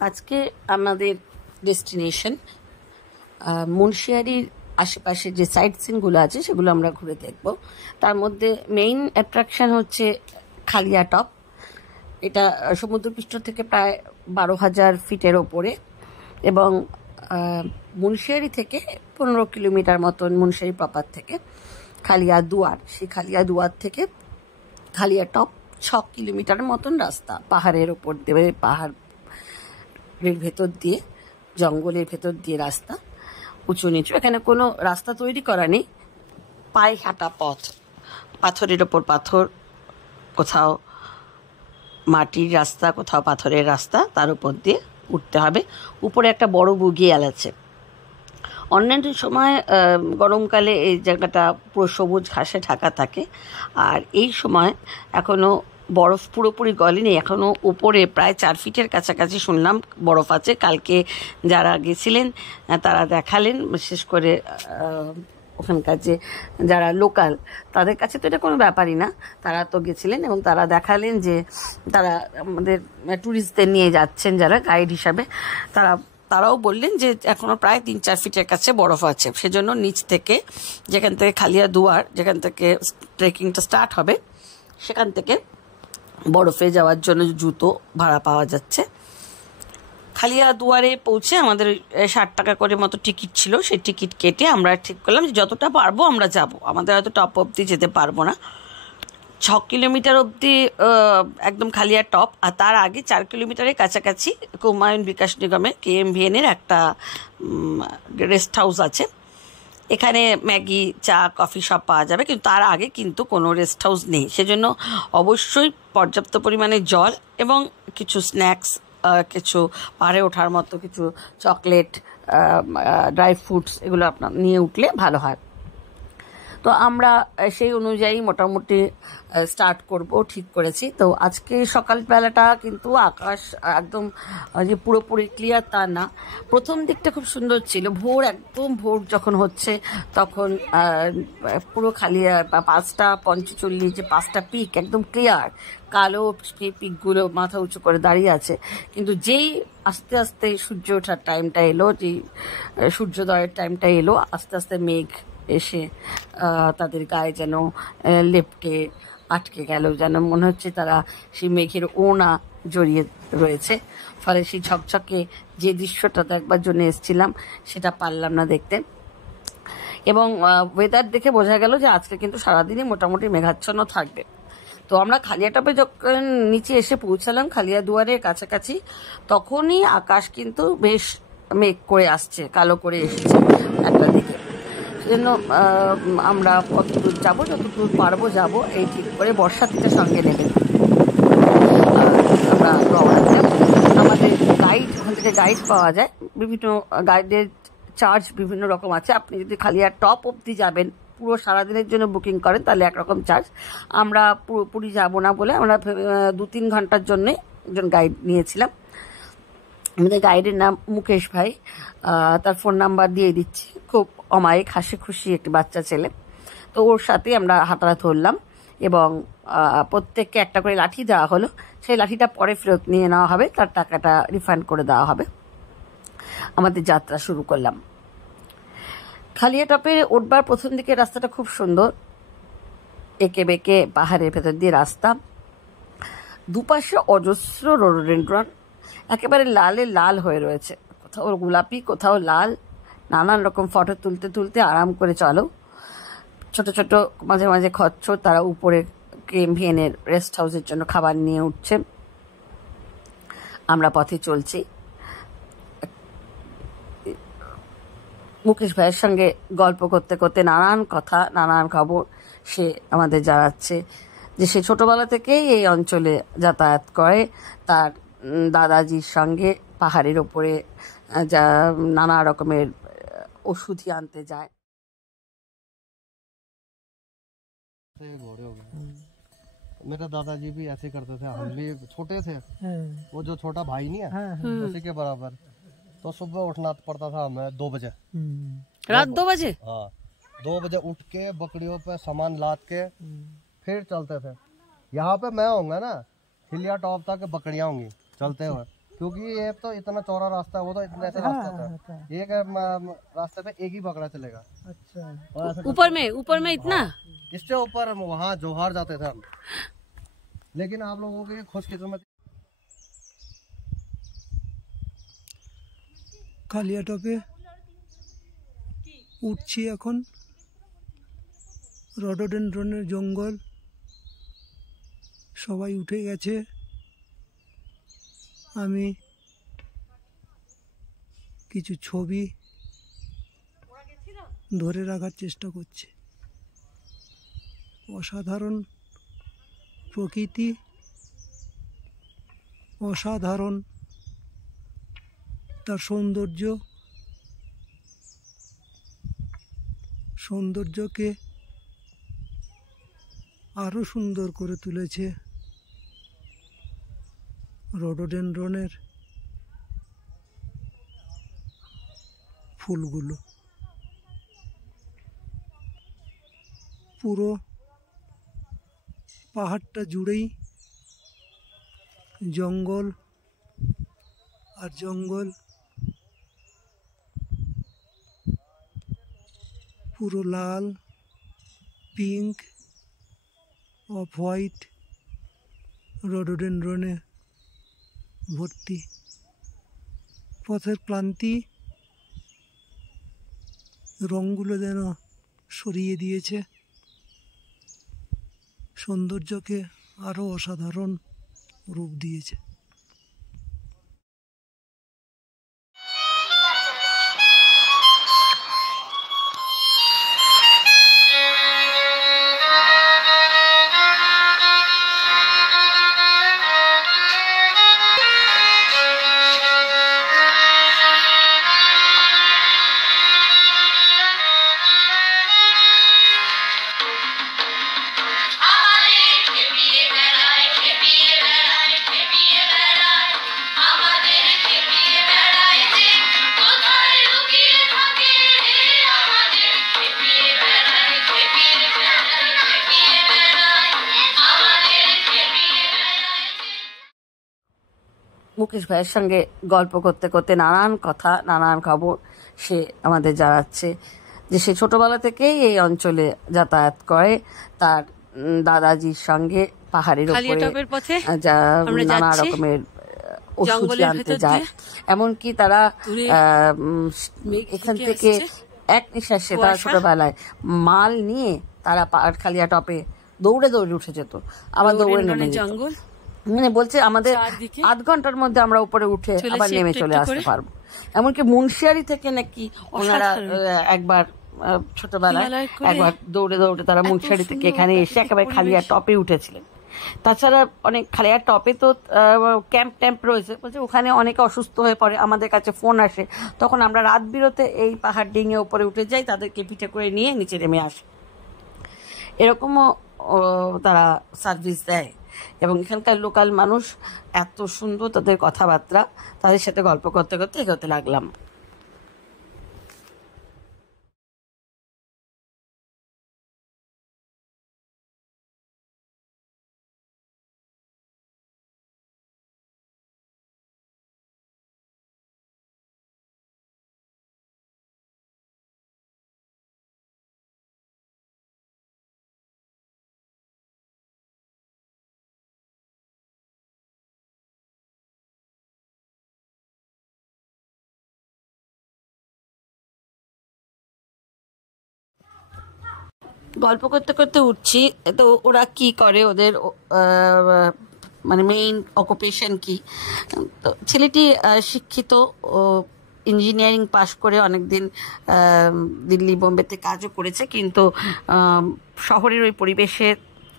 আজকে আমাদের ডেস্টিনেশন মুন্সিয়ারির আশেপাশে যে সাইট সিনগুলো আছে সেগুলো আমরা ঘুরে দেখব। তার মধ্যে মেইন অ্যাট্রাকশন হচ্ছে খালিয়া টপ। এটা সমুদ্রপৃষ্ঠ থেকে প্রায় 12,000 ফিটের ওপরে এবং মুন্সিয়ারি থেকে 15 কিলোমিটার মতন, মুন্সিয়ারি প্রপার থেকে খালিয়া দুয়ার, সেই খালিয়া দুয়ার থেকে খালিয়া টপ 6 কিলোমিটার মতন রাস্তা, পাহাড়ের ওপর দিয়ে, পাহাড়ের ভেতর দিয়ে, জঙ্গলের ভেতর দিয়ে রাস্তা, উঁচু নিচু। এখানে কোনো রাস্তা তৈরি করা নেই, পায়ে হাঁটা পথ, পাথরের ওপর পাথর, কোথাও মাটির রাস্তা, কোথাও পাথরের রাস্তা, তার উপর দিয়ে উঠতে হবে। উপরে একটা বড় বুগিয়াল আছে। অন্যান্য সময় গরমকালে এই জায়গাটা পুরো সবুজ ঘাসে ঢাকা থাকে, আর এই সময় এখনও বরফ পুরোপুরি গলেনি, এখনও উপরে প্রায় 4 ফিটের কাছাকাছি শুনলাম বরফ আছে। কালকে যারা গেছিলেন তারা দেখালেন, বিশেষ করে ওখানকার যে যারা লোকাল, তাদের কাছে তো এটা কোনো ব্যাপারই না, তারা তো গেছিলেন এবং তারা দেখালেন যে তারা আমাদের ট্যুরিস্টদের নিয়ে যাচ্ছেন যারা গাইড হিসাবে, তারাও বললেন যে এখনও প্রায় 3-4 ফিটের কাছে বরফ আছে। সেজন্য নিচ থেকে, যেখান থেকে খালিয়া দুয়ার, যেখান থেকে ট্রেকিংটা স্টার্ট হবে, সেখান থেকে বরফে যাওয়ার জন্য জুতো ভাড়া পাওয়া যাচ্ছে। খালিয়া দুয়ারে পৌঁছে আমাদের 60 টাকা করে মতো টিকিট ছিল। সেই টিকিট কেটে আমরা ঠিক করলাম যে যতটা পারবো আমরা যাব, আমাদের হয়তো টপ অবধি যেতে পারবো না। 6 কিলোমিটার অবধি একদম খালিয়া টপ, আর তার আগে 4 কিলোমিটারের কাছাকাছি কুমায়ুন বিকাশ নিগমের KMVN-এর একটা রেস্ট হাউস আছে। এখানে ম্যাগি, চা, কফি সব পাওয়া যাবে, কিন্তু তার আগে কিন্তু কোনো রেস্ট হাউস নেই। সেজন্য অবশ্যই পর্যাপ্ত পরিমাণে জল এবং কিছু স্ন্যাক্স, কিছু পাহাড়ে ওঠার মতো কিছু চকলেট, ড্রাই ফ্রুটস, এগুলো আপনার নিয়ে উঠলে ভালো হয়। তো আমরা সেই অনুযায়ী মোটামুটি স্টার্ট করব ঠিক করেছি। তো আজকে সকালবেলাটা কিন্তু আকাশ একদম যে পুরোপুরি ক্লিয়ার তা না। প্রথম দিকটা খুব সুন্দর ছিল, একদম ভোর যখন হচ্ছে তখন পুরো খালিয়া 5:45, যে 5টা পিক একদম ক্লিয়ার, কালো পিকগুলো মাথা উঁচু করে দাঁড়িয়ে আছে। কিন্তু যেই আস্তে আস্তে সূর্য ওঠার টাইমটা এলো, যেই সূর্যোদয়ের টাইমটা এলো, আস্তে আস্তে মেঘ এসে তাদের গায়ে যেন লেপটে আটকে গেল, যেন মনে হচ্ছে তারা সেই মেঘের ওড়না জড়িয়ে রয়েছে। ফলে সেই ঝকঝকে যে দৃশ্যটা দেখবার জন্য এসেছিলাম সেটা পারলাম না দেখতে। এবং ওয়েদার দেখে বোঝা গেল যে আজকে কিন্তু সারাদিনই মোটামুটি মেঘাচ্ছন্ন থাকবে। তো আমরা খালিয়া টপে যখন নিচে এসে পৌঁছালাম, খালিয়া দুয়ারের কাছাকাছি, তখনই আকাশ কিন্তু বেশ মেঘ করে আসছে, কালো করে এসেছে একটা দিকে। সেজন্য আমরা কতদূর যাবো, যতদূর পারবো যাবো, এই ঠিক করে বর্ষাতে সঙ্গে নেবে আমরা রওনা দিলাম। আমাদের গাইড, ওখান থেকে গাইড পাওয়া যায়, বিভিন্ন গাইডের চার্জ বিভিন্ন রকম আছে। আপনি যদি খালিয়া টপ অবধি যাবেন, পুরো সারাদিনের জন্য বুকিং করেন, তাহলে একরকম চার্জ। আমরা পুরোপুরি যাবো না বলে আমরা 2-3 ঘন্টার জন্যে একজন গাইড নিয়েছিলাম। আমাদের গাইডের নাম মুকেশ ভাই, তার ফোন নাম্বার দিয়ে দিচ্ছি। খুব অমায়িক, হাসি খুশি একটি বাচ্চা ছেলে। তো ওর সাথেই আমরা হাতারা ধরলাম এবং প্রত্যেককে একটা করে লাঠি দেওয়া হলো। সেই লাঠিটা পরে ফেরত নিয়ে নেওয়া হবে, তার টাকাটা রিফান্ড করে দেওয়া হবে। আমাদের যাত্রা শুরু করলাম। খালিয়া টপে উঠবার প্রথম দিকে রাস্তাটা খুব সুন্দর, এঁকে বেঁকে পাহাড়ের ভেতর দিয়ে রাস্তা, দুপাশে অজস্র রডোডেনড্রন একেবারে লালে লাল হয়ে রয়েছে, কোথাও গোলাপি, কোথাও লাল। নানান রকম ফটো তুলতে তুলতে আরাম করে চলো। ছোট ছোট মাঝে মাঝে খচ্চর, তারা উপরে KMVN-এর রেস্ট হাউসের জন্য খাবার নিয়ে উঠছে। আমরা পথে চলছি। মুকেশ ভাইয়ের সঙ্গে গল্প করতে করতে নানান কথা, নানান খবর সে আমাদের জানাচ্ছে যে সে ছোটবেলা থেকেই এই অঞ্চলে যাতায়াত করে। তার দাদাজির সঙ্গে পাহাড়ের ওপরে যা নানা রকমের ওষুধি আনতে যায়। मेरा दादाजी भी ऐसे करते थे, हम भी छोटे थे, वो जो छोटा भाई नहीं है उसी के बराबर। तो सुबह उठना पड़ता था हमें 2 बजे, रात 2 बजे। हाँ, 2 बजे उठ के बकरियों पे सामान लाद के फिर चलते थे। यहाँ पे मैं होऊंगा ना, खिलिया टॉप तक बकरियां होंगी चलते हुए, क्योंकि ये तो इतना चौड़ा रास्ता है, वो तो इतना ऐसा रास्ता था, एक रास्ते पे एक ही बकरा चलेगा। अच्छा, ऊपर में इतना, इससे ऊपर वहाँ जोहार जाते थे हम। लेकिन आप लोगों की खुशकिस्मत। কালিয়াটপে উঠছি এখন। রডোডেনড্রনের জঙ্গল, সবাই উঠে গেছে, আমি কিছু ছবি ধরে রাখার চেষ্টা করছি। অসাধারণ প্রকৃতি, অসাধারণ তার সৌন্দর্যকে আরো সুন্দর করে তুলেছে রডোডেনড্রনের ফুলগুলো। পুরো পাহাড়টা জুড়েই জঙ্গল আর জঙ্গল, পুরো লাল, পিঙ্ক, অফ হোয়াইট রডোডেনড্রনে ভর্তি। পথের ক্লান্তি রঙগুলো যেন সরিয়ে দিয়েছে, সৌন্দর্যকে আরো অসাধারণ রূপ দিয়েছে। মুকেশ ভাইয়ের সঙ্গে গল্প করতে করতে নানান কথা, নানান খবর সে আমাদের জানাচ্ছে যে সে ছোটবেলা থেকেই এই অঞ্চলে যাতায়াত করে। তার দাদাজির সঙ্গে পাহাড়ের উপরে নানা রকমের ওষুধ আনতে যায়, এমনকি তারা এখান থেকে এক নিঃশ্বাসে তারা ছোটবেলায় মাল নিয়ে তারা পাহাড়খালিয়া টপে দৌড়ে দৌড়ে উঠে যেত, আবার দৌড়ে নেমে যেত। মানে বলছে আমাদের 8 ঘন্টার মধ্যে আমরা উপরে উঠে আবার নেমে চলে আসতে পারবো। এমনকি মুন্সিয়ারি থেকে নাকি ওনারা একবার ছোটবেলায় একবার দৌড়ে দৌড়ে তারা মুন্সিয়ারি থেকে এখানে এসে একেবারে খালিয়া টপে উঠেছিলেন। তাছাড়া অনেক খালিয়া টপে তো ক্যাম্প ট্যাম্প রয়েছে, বলছে ওখানে অনেকে অসুস্থ হয়ে পড়ে, আমাদের কাছে ফোন আসে, তখন আমরা রাত বিরতে এই পাহাড় ডিঙে উপরে উঠে যাই, তাদেরকে পিঠে করে নিয়ে নিচে নেমে আসে। এরকমও তারা সার্ভিস দেয়। এবং এখানকার লোকাল মানুষ এত সুন্দর, তাদের কথাবার্তা, তাদের সাথে গল্প করতে করতে এগোতে লাগলাম। গল্প করতে করতে উঠছি, তো ওরা কি করে, ওদের মানে মেইন অকুপেশন কি। তো ছেলেটি শিক্ষিত, ইঞ্জিনিয়ারিং পাশ করে অনেকদিন দিল্লি বোম্বেতে কাজও করেছে, কিন্তু শহরের ওই পরিবেশে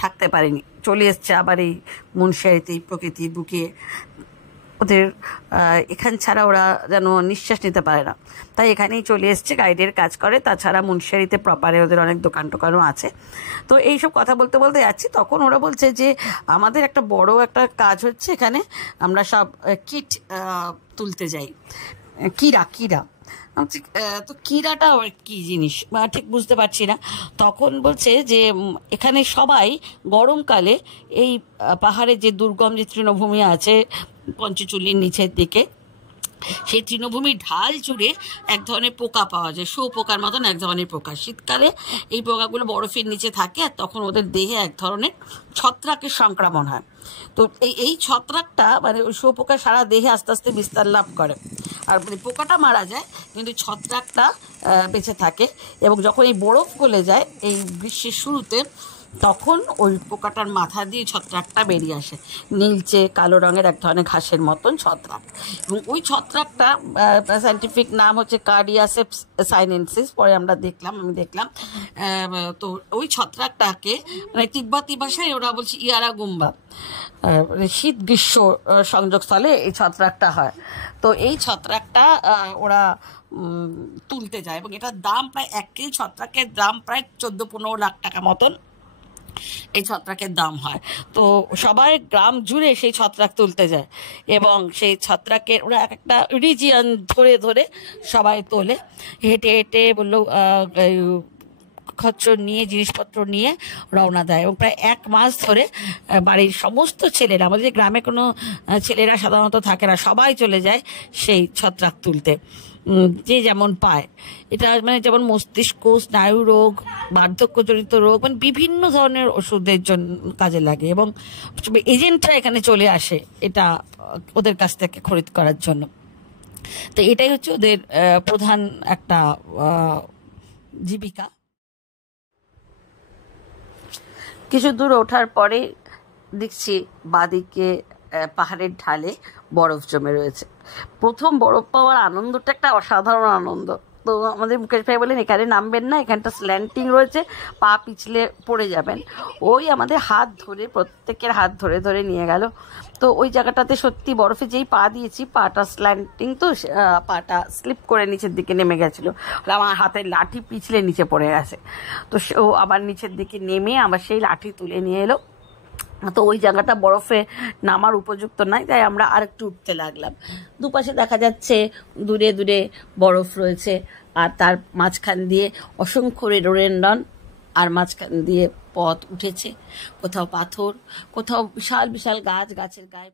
থাকতে পারেনি, চলে এসছে আবার এই মুন্সিয়ারিতে, প্রকৃতি বুকে। ওদের এখান ছাড়া ওরা যেন নিঃশ্বাস নিতে পারে না, তাই এখানেই চলে এসছে, গাইডের কাজ করে। তাছাড়া মুন্সিয়ারিতে প্রপারে ওদের অনেক দোকান টোকানও আছে। তো এইসব কথা বলতে বলতে যাচ্ছি, তখন ওরা বলছে যে আমাদের একটা বড় একটা কাজ হচ্ছে এখানে, আমরা সব কিট তুলতে যাই। কিরা তো কিরাটা কি জিনিস ঠিক বুঝতে পারছি না। তখন বলছে যে এখানে সবাই গরমকালে এই পাহাড়ে যে দুর্গম যে তৃণভূমি আছে, পঞ্চচুল্লির নিচের দিকে। সেই তৃণভূমির ঢাল জুড়ে এক ধরনের পোকা পাওয়া যায়, শো পোকার মতন এক ধরনের পোকা। শীতকালে এই পোকাগুলো বরফের নিচে থাকে, আর তখন ওদের দেহে এক ধরনের ছত্রাকের সংক্রমণ হয়। তো এই ছত্রাকটা মানে ওই শো পোকা সারা দেহে আস্তে আস্তে বিস্তার লাভ করে, আর মানে পোকাটা মারা যায় কিন্তু ছত্রাকটা বেঁচে থাকে। এবং যখন এই বরফ গলে যায় এই গ্রীষ্মের শুরুতে, তখন ওই পোকাটার মাথা দিয়ে ছত্রাকটা বেরিয়ে আসে, নীলচে কালো রঙের এক ধরনের ঘাসের মতন ছত্রাক। এবং ওই ছত্রাকটা সায়েন্টিফিক নাম হচ্ছে কার্ডিয়াসেপস সাইনেন্সিস, পরে আমি দেখলাম। তো ওই ছত্রাকটাকে মানে তিব্বতী ভাষায় ওরা বলছে ইয়ারাগুম্বা, শীত গ্রীষ্ম সংযোগস্থলে এই ছত্রাকটা হয়। তো এই ছত্রাকটা ওরা তুলতে যায়, এবং এটার দাম প্রায় 1 কেজি ছত্রাকের দাম প্রায় 14-15 লাখ টাকা মতন এই ছত্রাকের দাম হয়। তো সবাই গ্রাম জুড়ে সেই ছত্রাক তুলতে যায়, এবং সেই ছত্রাকের ওরা একটা রিজিয়ন ধরে ধরে সবাই তোলে। হেঁটে হেঁটে বললো খচ্চর নিয়ে জিনিসপত্র নিয়ে রওনা দেয়, এবং প্রায় 1 মাস ধরে বাড়ির সমস্ত ছেলেরা, আমাদের গ্রামে কোনো ছেলেরা সাধারণত থাকে না, সবাই চলে যায় সেই ছত্রাক তুলতে, যে যেমন পায়। এটা মানে যেমন মস্তিষ্ক, স্নায়ু রোগ, বার্ধক্যজনিত রোগ, মানে বিভিন্ন ধরনের ওষুধের জন্য কাজে লাগে, এবং এজেন্টরা এখানে চলে আসে এটা ওদের কাছ থেকে খরিদ করার জন্য। তো এটাই হচ্ছে ওদের প্রধান একটা জীবিকা। কিছু দূর ওঠার পরে দেখছি বাদিকে পাহাড়ের ঢালে বরফ জমে রয়েছে। প্রথম বরফ পাওয়ার আনন্দটা একটা অসাধারণ আনন্দ। তো আমাদের মুকেশ ভাই বলেন এখানে নামবেন না, এখানটা স্ল্যান্টিং রয়েছে, পা পিছলে পড়ে যাবেন। ওই আমাদের প্রত্যেকের হাত ধরে ধরে নিয়ে গেল। তো ওই জায়গাটাতে সত্যি বরফে যেই পা দিয়েছি, পাটা স্ল্যান্টিং, তো পাটা স্লিপ করে নিচের দিকে নেমে গেছিলো, আমার হাতের লাঠি পিছলে নিচে পড়ে গেছে। তো ও আবার নিচের দিকে নেমে আবার সেই লাঠি তুলে নিয়ে এলো। তো ওই জায়গাটা বরফে নামার উপযুক্ত নয়, তাই আমরা আরেকটু উঠতে লাগলাম। দুপাশে দেখা যাচ্ছে দূরে দূরে বরফ রয়েছে, আর তার মাঝখান দিয়ে অসংখ্য রেডোডেন্ড্রন, আর মাঝখান দিয়ে পথ উঠেছে, কোথাও পাথর, কোথাও বিশাল বিশাল গাছ, গাছের গায়ে।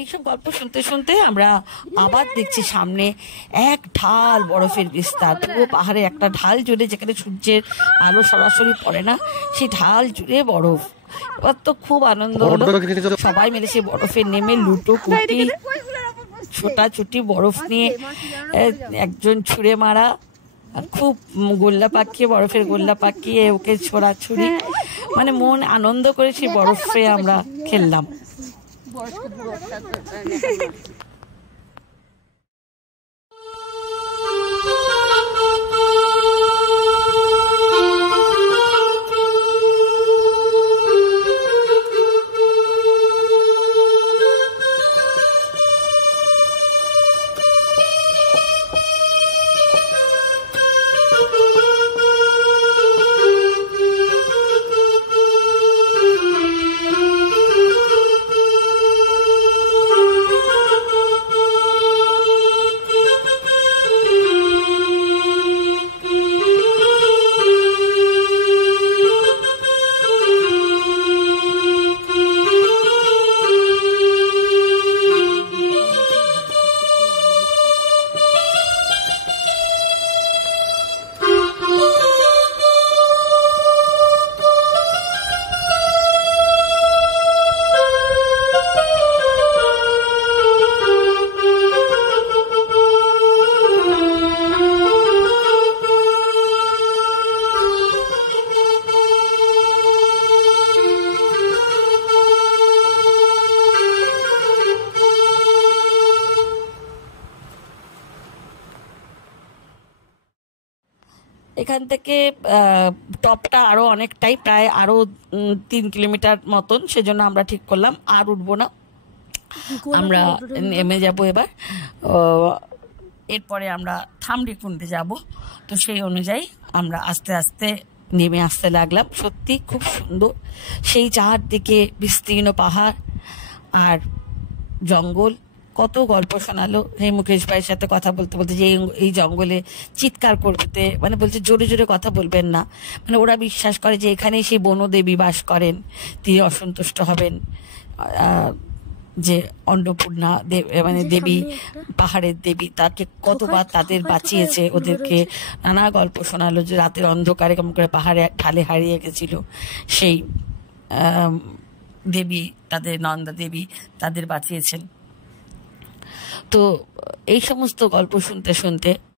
এইসব গল্প শুনতে শুনতে আমরা আবার দেখছি সামনে এক ঢাল বরফের বিস্তার, পুরো পাহাড়ে একটা ঢাল জুড়ে, যেখানে সূর্যের আলো সরাসরি পড়ে না, সেই ঢাল জুড়ে বরফ। এবার তো খুব আনন্দ হলো, সবাই মিলে সেই বরফে নেমে লুটোপুটি ছোটাছুটি, বরফ নিয়ে একজন ছুঁড়ে মারা, খুব গোল্লা পাকিয়ে, বরফের গোল্লা পাকিয়ে ওকে ছোড়াছুড়ি, মানে মন আনন্দ করে সেই বরফে আমরা খেললাম। এখান থেকে টপটা আরও অনেকটাই, প্রায় আরও 3 কিলোমিটার মতন, সেজন্য আমরা ঠিক করলাম আর উঠবো না, আমরা নেমে যাব এবার। এরপরে আমরা থামরিকুণ্ডে যাব। তো সেই অনুযায়ী আমরা আস্তে আস্তে নেমে আসতে লাগলাম। সত্যি খুব সুন্দর, সেই চারদিকে বিস্তীর্ণ পাহাড় আর জঙ্গল। কত গল্প শোনালো এই মুকেশ ভাইয়ের সাথে কথা বলতে বলতে, যে এই জঙ্গলে চিৎকার করতে, মানে বলছে জোরে জোরে কথা বলবেন না, মানে ওরা বিশ্বাস করে যে এখানেই সেই বনদেবী বাস করেন, তিনি অসন্তুষ্ট হবেন। যে অন্নপূর্ণা মানে দেবী, পাহাড়ের দেবী, তাকে কতবার তাদের বাঁচিয়েছে, ওদেরকে নানা গল্প শোনালো যে রাতের অন্ধকারে কেমন করে পাহাড়ে ঢালে হারিয়ে গেছিল সেই দেবী, তাদের নন্দা দেবী তাদের বাঁচিয়েছেন। তো এই সমস্ত গল্প শুনতে শুনতে